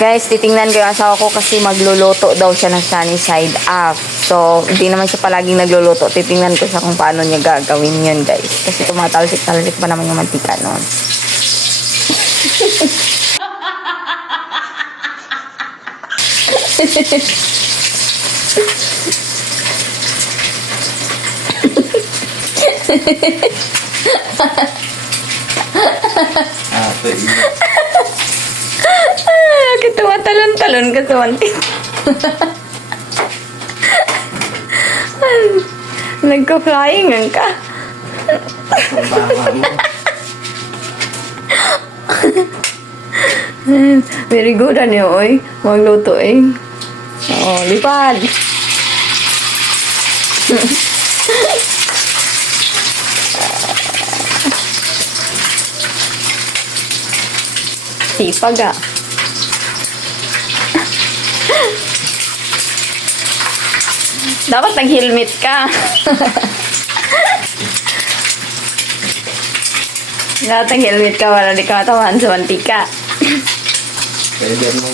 Guys, titingnan ko yung asawa ko kasi magluluto daw siya ng sunny side up. So, hindi naman siya palaging nagluluto. Titingnan ko siya kung paano niya gagawin yun, guys. Kasi tumatalsik-talsik pa naman yung mantika noon. Bakit tumatalon-talon ka sa mantika? Nagka-flying ka. Very good ano oy. Magluto eh. Oh, lipad. Sipag ah. Dapat nag-helmet ka. Dapat nag-helmet ka para di ka matawan sa mantika. Pwede mo.